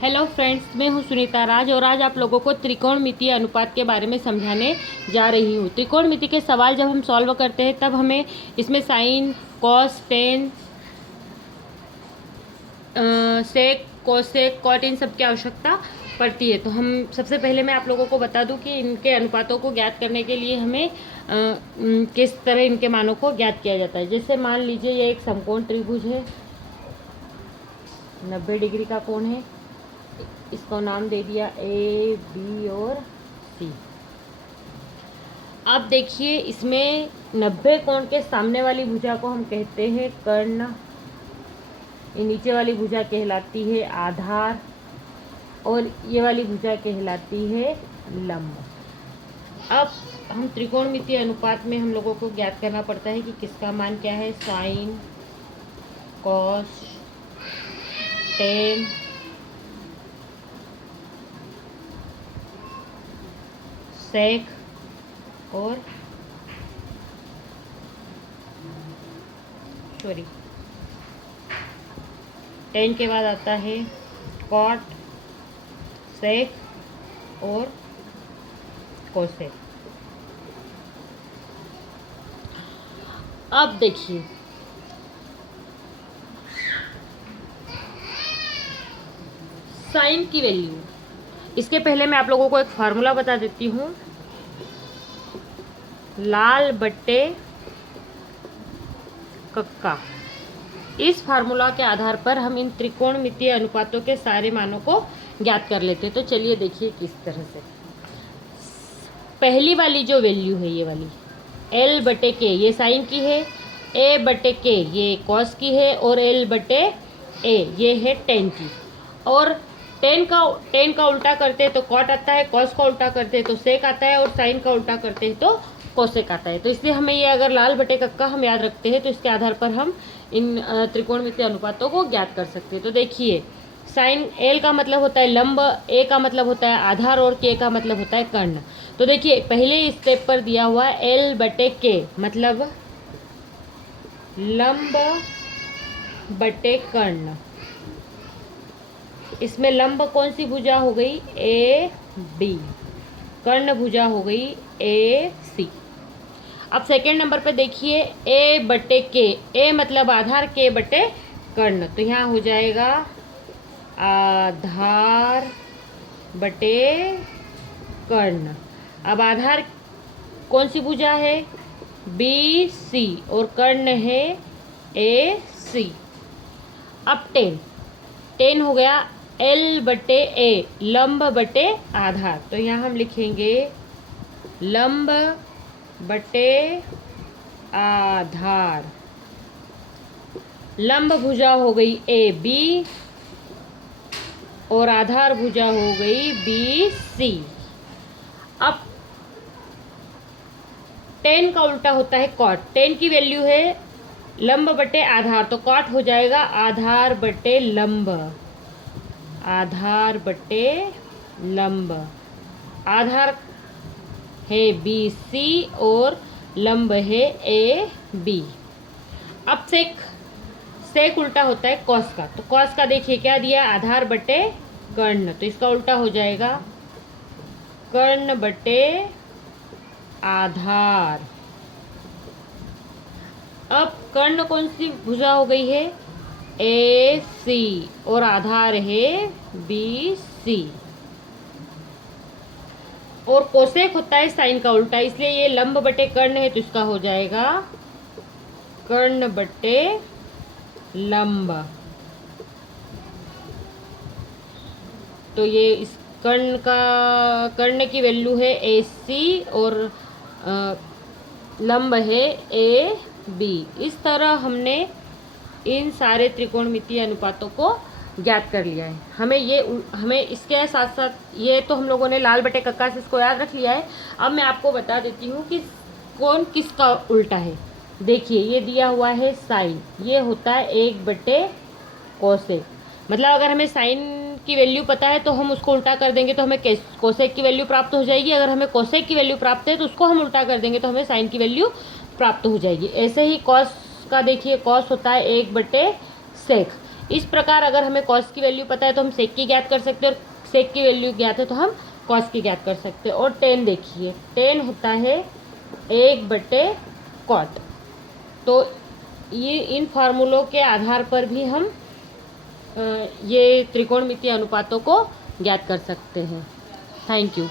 Hello friends, मैं हूं सुनीता राज और आज आप लोगों को त्रिकोणमितीय अनुपात के बारे में समझाने जा रही हूं। त्रिकोणमिति के सवाल जब हम सॉल्व करते हैं तब हमें इसमें sine, cos, tan, sec, cosec, cot इन सब की आवश्यकता पड़ती है। तो हम सबसे पहले मैं आप लोगों को बता दूं कि इनके अनुपातों को ज्ञात करने के लिए हमें किस तरह इनके मानों को ज्ञात किया जाता है। जैसे मान लीजिए ये एक समकोण त्रिभुज है, 90 डिग्री का कोण है। इसको नाम दे दिया ए, बी और सी। अब देखिए इसमें 90 कोण के सामने वाली भुजा को हम कहते हैं कर्ण, ये नीचे वाली भुजा कहलाती है आधार और ये वाली भुजा कहलाती है लंब। अब हम त्रिकोणमितीय अनुपात में हम लोगों को ज्ञात करना पड़ता है कि किसका मान क्या है। साइन, कॉस, टेन, सेक और टेन के बाद आता है कॉट, सेक और कोसेक। अब देखिए साइन की वैल्यू, इसके पहले मैं आप लोगों को एक फार्मूला बता देती हूँ। लाल बट्टे कक्का, इस फार्मूला के आधार पर हम इन त्रिकोणमितीय अनुपातों के सारे मानों को ज्ञात कर लेते हैं। तो चलिए देखिए किस तरह से। पहली वाली जो वैल्यू है ये वाली एल बटे के, ये साइन की है। ए बटे के ये कॉस की है और एल बटे ए ये है टेन की। और टेन का उल्टा करते हैं तो कॉट आता है, कॉस का उल्टा करते हैं तो सेक आता है और साइन का उल्टा करते हैं तो कोसेक आता है। तो इसलिए हमें ये अगर लाल बटे कक्का हम याद रखते हैं तो इसके आधार पर हम इन त्रिकोणमितीय अनुपातों को ज्ञात कर सकते हैं। तो देखिए साइन एल का मतलब होता है लंब, ए का मतलब होता है आधार और के का मतलब होता है कर्ण। तो देखिए पहले स्टेप पर दिया हुआ है एल बटे के मतलब लंब बटे कर्ण। इसमें लंब कौन सी भुजा हो गई, ए बी, कर्ण भुजा हो गई ए सी। अब सेकेंड नंबर पे देखिए ए बटे के, ए मतलब आधार, के बटे कर्ण। तो यहाँ हो जाएगा आधार बटे कर्ण। अब आधार कौन सी भुजा है, बी सी, और कर्ण है ए सी। अब टेन, टेन हो गया एल बटे ए, लंब बटे आधार। तो यहाँ हम लिखेंगे लंब बटे आधार। लंब भुजा हो गई ए बी और आधार भुजा हो गई बी सी। अब टेन का उल्टा होता है कॉट। टेन की वैल्यू है लंब बटे आधार, तो कॉट हो जाएगा आधार बटे लंब, आधार बटे लंब। आधार है बी सी और लंब है ए बी। अब सेक, सेक उल्टा होता है कॉस का। तो कॉस का देखिए क्या दिया, आधार बटे कर्ण। तो इसका उल्टा हो जाएगा कर्ण बटे आधार। अब कर्ण कौन सी भुजा हो गई है, ए सी, और आधार है बी सी। और कोसेक होता है साइन का उल्टा, इसलिए ये लंब बटे कर्ण है तो इसका हो जाएगा कर्ण बटे लंब। तो ये इस कर्ण का, कर्ण की वैल्यू है ए सी और लंब है ए बी। इस तरह हमने इन सारे त्रिकोणमितीय अनुपातों को ज्ञात कर लिया है। हमें इसके साथ साथ ये तो हम लोगों ने लाल बटे कक्का से इसको याद रख लिया है। अब मैं आपको बता देती हूँ कि कौन किसका उल्टा है। देखिए ये दिया हुआ है साइन, ये होता है एक बटे कोसेक। मतलब अगर हमें साइन की वैल्यू पता है तो हम उसको उल्टा कर देंगे तो हमें कोसेक की वैल्यू प्राप्त हो जाएगी। अगर हमें कोसेक की वैल्यू प्राप्त है तो उसको हम उल्टा कर देंगे तो हमें साइन की वैल्यू प्राप्त हो जाएगी। ऐसे ही कॉस का देखिए, कॉस होता है एक बटे सेक। इस प्रकार अगर हमें कॉस की वैल्यू पता है तो हम सेक की ज्ञात कर सकते हैं, और सेक की वैल्यू ज्ञात है तो हम कॉस की ज्ञात कर सकते हैं। और टेन देखिए, टेन होता है 1/कॉट। तो ये इन फार्मूलों के आधार पर भी हम ये त्रिकोणमितीय अनुपातों को ज्ञात कर सकते हैं। Thank you.